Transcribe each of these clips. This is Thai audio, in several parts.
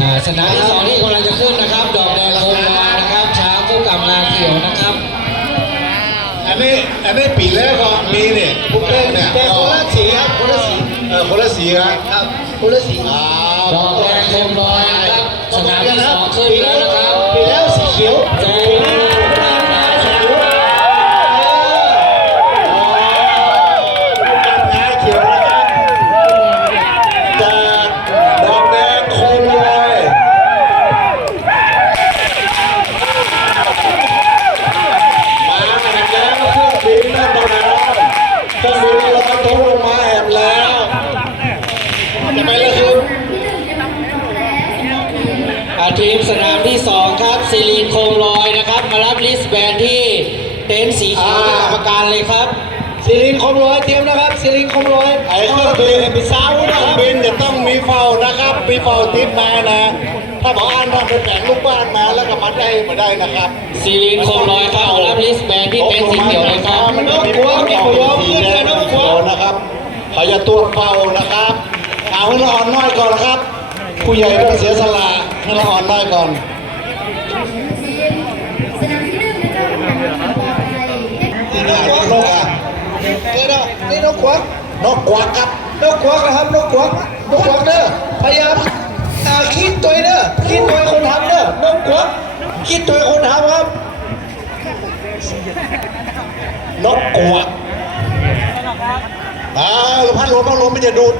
อ่าสนามที่สองที่กำลังจะขึ้นนะครับ ดอกแดงโคมลอยนะครับ ช้างคู่กับงาเขียวนะครับ อันนี้อันนี้ปีแล้วก็มีเนี่ยพวกเป้งเนี่ยแต่คนละสีครับคนละสีเออคนละสีครับครับคนละสีอ่าดอกแดงโคมลอยนะครับสนามที่สองขึ้นแล้วนะครับปีแล้วสีเขียว แจ้งนะครับ งาเขียวนะครับจากดอกแดงโคมลอยมาแอบแล้วเครื่องบินนั่นตรงนั้นเครื่องบินเราก็ทุบลงมาแอบแล้วจะไปแล้วคือ อา ทีมสนามที่สองครับซีรีนโคมลอยนะครับ มารับลิสแบนที่เต็นท์สีเขียวที่กรรมการเลยครับซีลินคมร้อยเตรียมนะครับซีลินคมร้อยไอ้เครื่องบินเป็นสาวเคนะรื่คองรับบินจะต้องมีเฝ้านะครับมีเฝ้าติดมานะ ถ้าบอกอ่านต้องไปแบ่งลูกบ้านมาแล้วก็มาได้มาได้นะครับซีรีนโคมลอยครับมารับลิสแบนที่เต็นท์สีเขียวเลยครับมันต้องมีเฝ้าสีแดงสีเขียวนะครับเขาจะตัวเฝ้านะครับ เอาให้ละอ่อนน้อยก่อนนะครับ ผู้ใหญ่ต้องเสียสละให้ละอ่อนน้อยก่อนนี่นะเจ้าความปลอดภัยนี่นะนกอะเดี๋ยวนะนี่นกควักนกกวักครับนกควักนะครับนกควักนกควักเด้อพยายามคิดตัวเด้อคิดตัวคนทำเด้อนกควักคิดตัวคนทำครับนกกวักอ่าวพัดลมพัดลมไมันจะดูด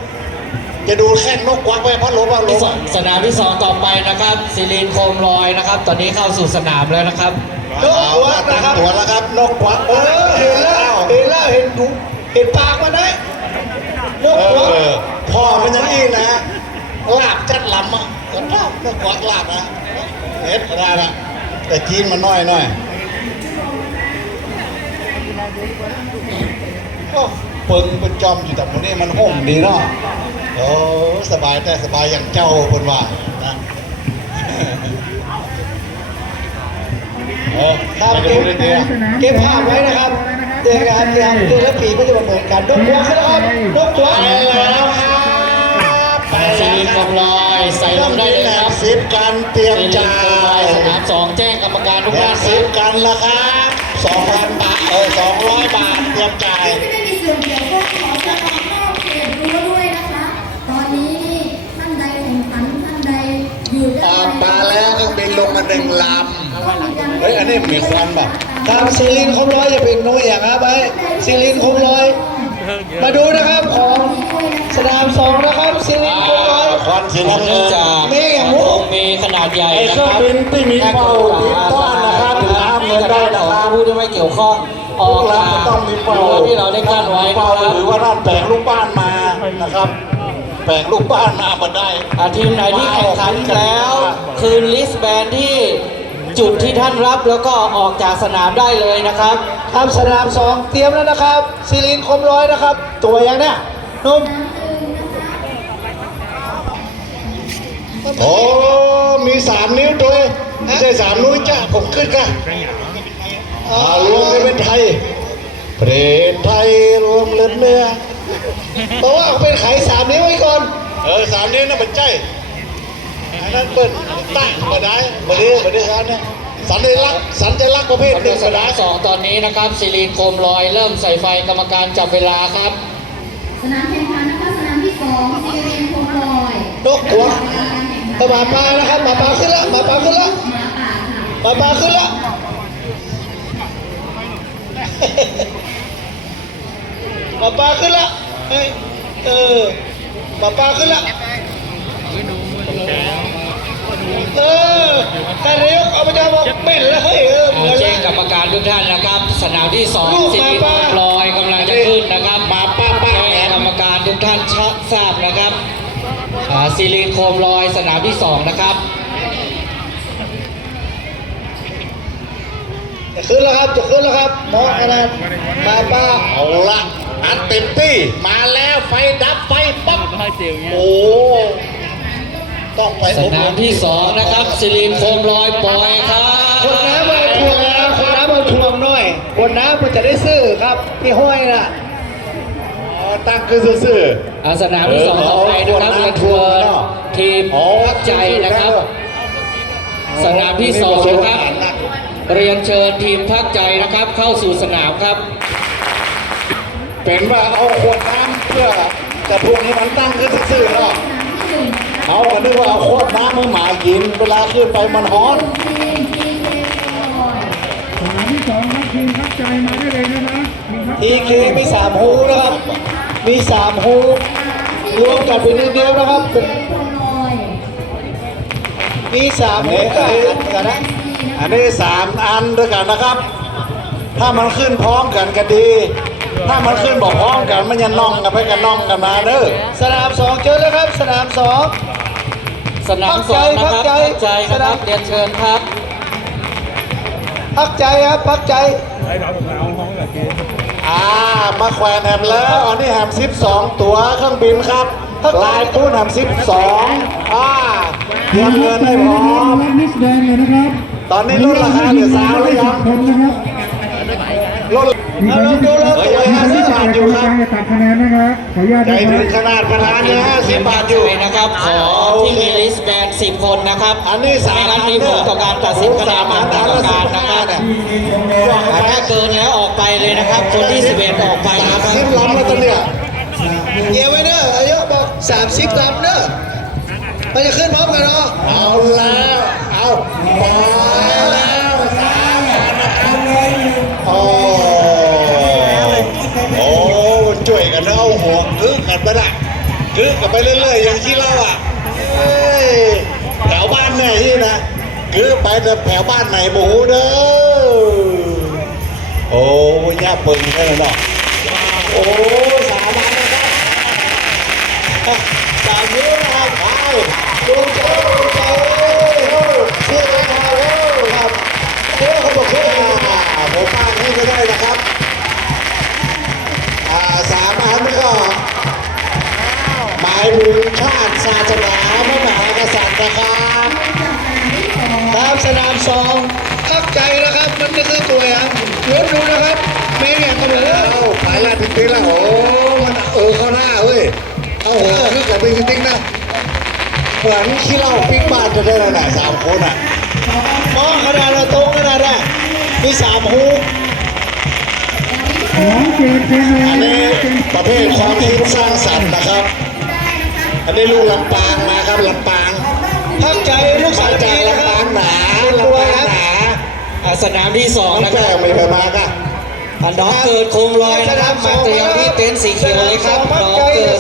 จะดูดแค่นกกวักไปพัดลมพัดลมสนามที่สองต่อไปนะครับซีรีนโคมลอยนะครับ ตอนนี้เข้าสู่สนามแล้วนะครับนกกวักนะครับตัวแล้วครับนกกวักเออเห็นแล้วเห็นแล้วเห็นหูเห็นปากมันได้นกเอควักอพ่อมันอย่างนี้นะลาบจัดลำอะแล้วลาบนกกวักลาบนะเฮ็ดได้ละแต่จีนมันน้อยหน่อยโอ้เปิงเป็นจอมอยู่แต่คนนี้มันห่มดีเนาะโอ้สบายแต่สบายอย่างเจ้าคนว่านะเออครับไปเก็ดูบเลยเดียวเก็บภาพไว้นะครับเดือนการเดือนเดือนละปีก็จะมาเหมือนกันนกควักนะครับนกควักไปแล้วครับไปซีแล้วรีนคโครับมลอยใส่ลต้องงได้มีเลยแลครับบซิปกันเตรียมซีรีนจ่าโคมลอยยสนามสองแจ้งกรรมการทุกแลท่านบคซิรัปบกันราคา2,000บาทเออ200บาทเตรียมจ่าย บินลงมาหนึ่งลำเฮ้ยอันนี้มีควันแบบตามซีลินคมร้อยจะเป็นหน่วยอย่างครับไอ้ซีลินคมร้อยมาดูนะครับของสนามสองนะครับซีลินคมร้อยควันสีเนื่น้ำเงิองนจากเมฆอย่างมุคงมีขนาดใหญ่ไอ้นะเคครื่องรับบินที่มีเป้าติดต้อนนะครับถึงห้ามเงินได้นะครับผู้ที่ไม่เกี่ยวข้องอพอวกกเรามาต้องมีเป้าที่เราได้กั้นไว้นะเป้าครับหรือว่านั่นแปลงลูกบ้านมานะครับแปลงลูกบ้านมามาได้อ่าทีมไหนที่แข่งขันแล้ว คืนลิสแบนที่จุดที่ท่านรับแล้วก็ออกจากสนามได้เลยนะครับทำสนามสองเตรียมแล้วนะครับซีลินคมร้อยนะครับ ตัวอย่างเนี้ยนุ่มโอ้มีสามนิ้วตัวเองไม่ใช่สามนิ้วจ้าผมขึ้นกันอ่ารวมกันเป็นไทย ประเทศไทยรวมเลือดเนื้อ เพราะว่าเขาเป็นไขสามนิ้วไว้ก่อน เออสามนิ้วนั่นเป็นใจอันนั้นเปิ้นตั้งมาได้มาได้มาได้สันนะสัญลักษณ์สัญลักษณ์ประเภทหนึ่งสมานาได้มสองตอนนี้นะครับซีรีนโคมลอยเริ่มใส่ไฟกรรมการจับเวลาครับ สนามแข่งขันนะคะสนามที่สองซีเรียนโคมลอยนกหัวเอาหมาปลานะครับหมาปลาขึ้นแล้วหมาปลาขึ้นแล้วหมาป่าค่ะหมาปลาขึ้นแล้วหมาปลาขึ้นแล้ว เฮ้ย เออหมาปลาขึ้นแล้วเออแต่นายกเอาไปจะบอกเป็นแล้วเฮ้ยเออเหมือนแจ้แล้งวกรรมการทุกท่านนะครับ สนามที่สองลูกซีรีนหมาโคป่ามลอยกำลังจะขึ้นนะครับมาป้าป้าแจ้แองนกรรมการทุกท่านชะทราบนะครับอ่าซีรีนโคมลอยสนามที่สองนะครับจะขึ้นแล้วครับจะขึ้นแล้วครับน้องอะไรหมาปลาเอาละ อันเต็มที่มาแล้วไฟดับไฟปั๊บโอ้ต้องไปสนามที่สองนะครับซีรีนโคมลอยปล่อยครับคนน้ำมาทวงนะครับคนน้ำมาทวงหน่อย คนน้ำมันจะได้ซื้อครับที่ห้อยน่ะอ๋อตั้งคือซื่ออาสนามที่สองต่อไปนะครับเออเรือทัวร์เนอะทีมอ๋อพักใจนะครับ สนามที่สองนะครับเรียนเชิญทีมพักใจนะครับ เข้าสู่สนามครับ เป็นว่าเอาขวดน้ำเพื่อแต่พวกนี้มันตั้งขึ้นซื่อๆเนาะเอากันนึกว่าเอาขวดน้ำให้หมากินเวลาขึ้นไปมันฮ้อนทีมทีมเกมบอยสนามที่สองครับทีมพักใจมาได้เลยนะครับทีมพักทีเคมีสามฮูนะครับ มีสามฮูรวมกันเป็นนิดเดียวนะครับเป็นโปรลอยมีสามฮูกันกันนะอันนี้สามอันด้วยกันนะครับ ถ้ามันขึ้นพร้อมกันก็ดี ถ้ามันขึ้นบอกพร้อมกันมันจะน่องกันไปกันน่องกันมาเด้อสนามสองเจอแล้วครับ สนามสองสนามสองนะครับพักใจพักใจนะครับเรียนเชิญครับ พักใจครับพักใจไอ้เราเราห้องกับเกมอ่ามาแขวนแฮมแล้วอันนี้แฮมสิบสองตัวเครื่องบินครับลายปูนแฮมสิบสองอ่าเตรียมเงินให้พร้อมรับมิสแดนเลยนะครับตอนนี้ลดราคาเหลือสามแล้วยัง คนนะครับลดมีคนที่เฮ้ยห้าสิบบาทอยู่ครับตัดคะแนนนะครับขออนุญาตใจนะคถึรับงขนาดขนาดนี้ห้าสิบบาทอยู่นะครับ ขอที่มีลิสต์แบนสิบคนนะครับ อันนี้สามนั้นมีผลต่อการตัดสินคะแนนของกรรมการนะครับถ้าเกินแล้วออกไปเลยนะครับ คนที่11ออกไปสามนะครัสิบล้ำแล้วตอนเนี้ยเยี่ยไว้เนอะอายุบอกสามสิบล้ำเนอะมันจะขึ้นพร้อมกันเนาะเอาแล้วเอา กึกกันไปเรื่อยๆอย่างที่เราอะเอ้ยแถวบ้านไหนที่นะกึกไปแต่แถวบ้านไหนหมูเด้อโอ้ยาปึงแค่นั้นเนาะโอ้สามอันนะครับสามนิ้วนะครับไปดูใจดูายถึงชาติศาสนาพระมหากษัตริย์นะครับตามสนามสองพักใจนะครับมันจะคือตัวอย่างรถดูนะครับเมย์เนี่ยก็เหมือนเอาไปละติ๊กติ๊กละโอ้มันเออเข้าหน้าเว้ยเอาเออคือกับติ๊กติ๊กนะเหมือนขี้เหล้าปิ๊กบ้านจะได้ระดับสามคนอะมองขนาดเราตรงขนาดน่ะมีสามฮูของเกมเป็นเลยอันนะนี้ครับเป็นประเภทความคิดสร้างสรรค์นะครับ อันนี้ลูกลำปางมาครับลำปางพักใจลูกสาสาววจากดีนะคลำรัปาบงหนาเป็นลำตัวปางครับหนาอ่าสนามที่2น้องนะคแป้รับงไม่ไปมาก็น้องเกิดโคมลอยนะครับมาเตรียมที่เต็นท์สีเขียวเลยครับน้องเกิด